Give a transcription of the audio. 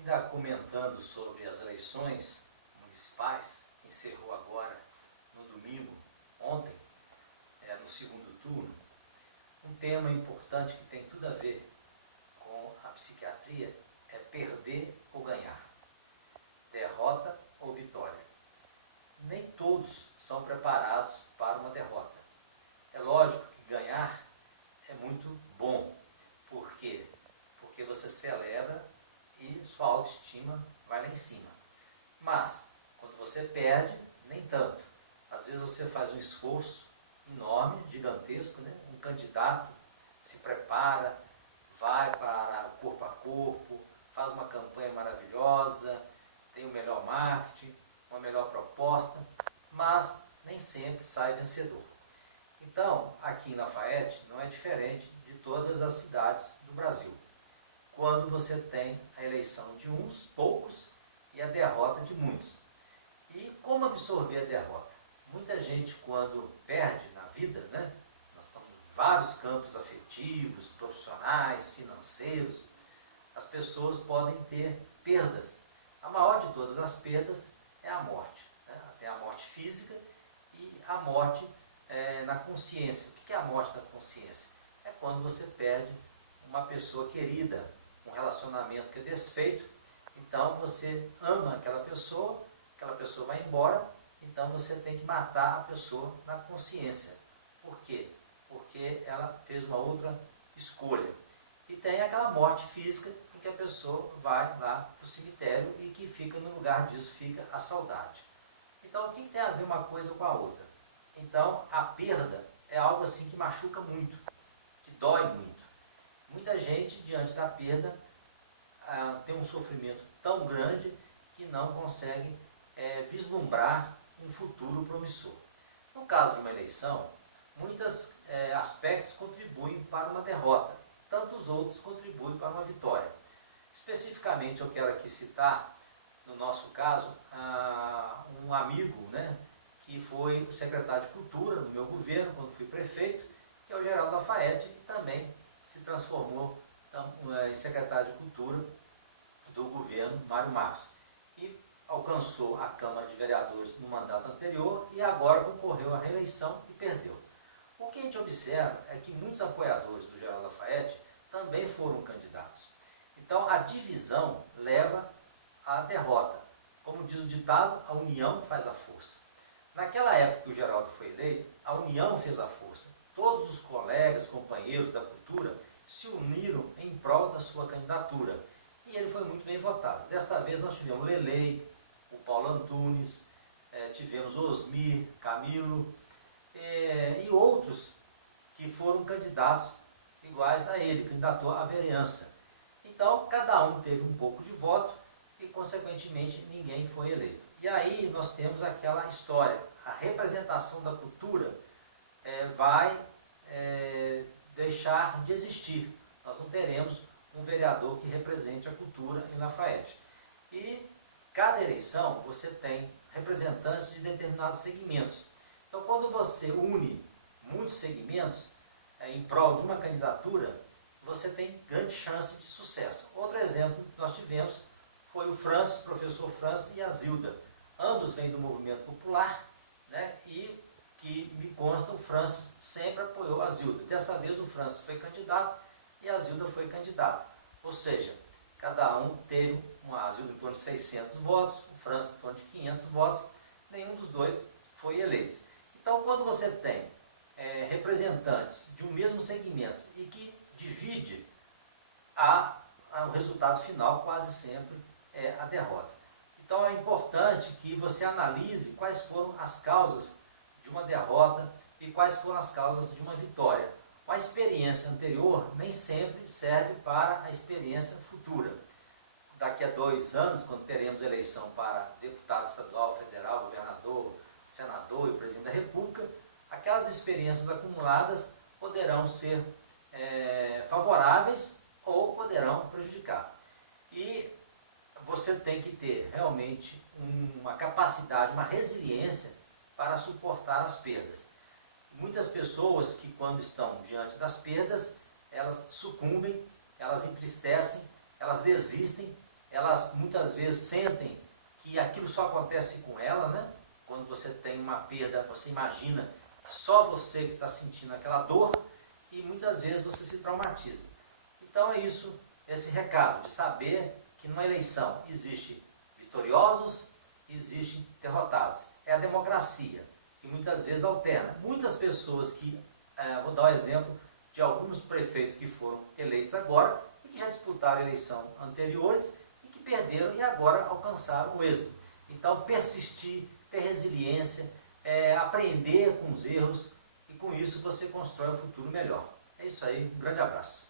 Ainda comentando sobre as eleições municipais, que encerrou agora no domingo, ontem, no segundo turno, um tema importante que tem tudo a ver com a psiquiatria é perder ou ganhar, derrota ou vitória. Nem todos são preparados para uma derrota. É lógico que ganhar é muito bom. Por quê? Porque você celebra e sua autoestima vai lá em cima. Mas, quando você perde, nem tanto. Às vezes você faz um esforço enorme, gigantesco, né? Um candidato se prepara, vai para corpo a corpo, faz uma campanha maravilhosa, tem o melhor marketing, uma melhor proposta, mas nem sempre sai vencedor. Então, aqui em Lafayette não é diferente de todas as cidades do Brasil. Quando você tem a eleição de uns poucos e a derrota de muitos. E como absorver a derrota? Muita gente, quando perde na vida, né? Nós estamos em vários campos afetivos, profissionais, financeiros, as pessoas podem ter perdas. A maior de todas as perdas é a morte. Né? Tem a morte física e a morte na consciência. O que é a morte da consciência? É quando você perde uma pessoa querida, um relacionamento que é desfeito, então você ama aquela pessoa vai embora, então você tem que matar a pessoa na consciência. Por quê? Porque ela fez uma outra escolha. E tem aquela morte física em que a pessoa vai lá para o cemitério e que fica no lugar disso, fica a saudade. Então o que tem a ver uma coisa com a outra? Então a perda é algo assim que machuca muito, que dói muito. Muita gente, diante da perda, tem um sofrimento tão grande que não consegue vislumbrar um futuro promissor. No caso de uma eleição, muitos aspectos contribuem para uma derrota, tantos outros contribuem para uma vitória. Especificamente, eu quero aqui citar, no nosso caso, um amigo, né, que foi o secretário de Cultura no meu governo, quando fui prefeito, que é o Geraldo Lafayette, e também se transformou em secretário de Cultura do governo Mário Marcos. E alcançou a Câmara de Vereadores no mandato anterior e agora concorreu à reeleição e perdeu. O que a gente observa é que muitos apoiadores do Geraldo Lafayette também foram candidatos. Então a divisão leva à derrota. Como diz o ditado, a união faz a força. Naquela época que o Geraldo foi eleito, a união fez a força. Todos os colegas, companheiros da cultura se uniram em prol da sua candidatura. E ele foi muito bem votado. Desta vez nós tivemos o Lelei, o Paulo Antunes, tivemos o Osmir, Camilo e outros que foram candidatos iguais a ele, candidatou à vereança. Então, cada um teve um pouco de voto e, consequentemente, ninguém foi eleito. E aí nós temos aquela história, a representação da cultura vai deixar de existir. Nós não teremos um vereador que represente a cultura em Lafayette. E cada eleição você tem representantes de determinados segmentos. Então, quando você une muitos segmentos em prol de uma candidatura, você tem grande chance de sucesso. Outro exemplo que nós tivemos foi o Francis, professor Francis e a Zilda. Ambos vêm do movimento popular, né? E que me consta, o Francis sempre apoiou a Zilda. Desta vez o Francis foi candidato e a Zilda foi candidata. Ou seja, cada um teve a Zilda em torno de 600 votos, o Francis em torno de 500 votos, nenhum dos dois foi eleito. Então, quando você tem representantes de um mesmo segmento e que divide, o resultado final quase sempre é a derrota. Então, é importante que você analise quais foram as causas de uma derrota e quais foram as causas de uma vitória. A experiência anterior nem sempre serve para a experiência futura. Daqui a 2 anos, quando teremos eleição para deputado estadual, federal, governador, senador e presidente da República, aquelas experiências acumuladas poderão ser favoráveis ou poderão prejudicar. E você tem que ter realmente uma capacidade, uma resiliência para suportar as perdas. Muitas pessoas que, quando estão diante das perdas, elas sucumbem, elas entristecem, elas desistem elas muitas vezes sentem que aquilo só acontece com ela, né? Quando você tem uma perda, você imagina que só você que está sentindo aquela dor e muitas vezes você se traumatiza. Então é isso, esse recado de saber que numa eleição existe vitoriosos e existe derrotados. É a democracia, que muitas vezes alterna. Muitas pessoas que, vou dar um exemplo de alguns prefeitos que foram eleitos agora e que já disputaram a eleição anteriores e que perderam e agora alcançaram o êxito. Então persistir, ter resiliência, aprender com os erros e com isso você constrói um futuro melhor. É isso aí, um grande abraço.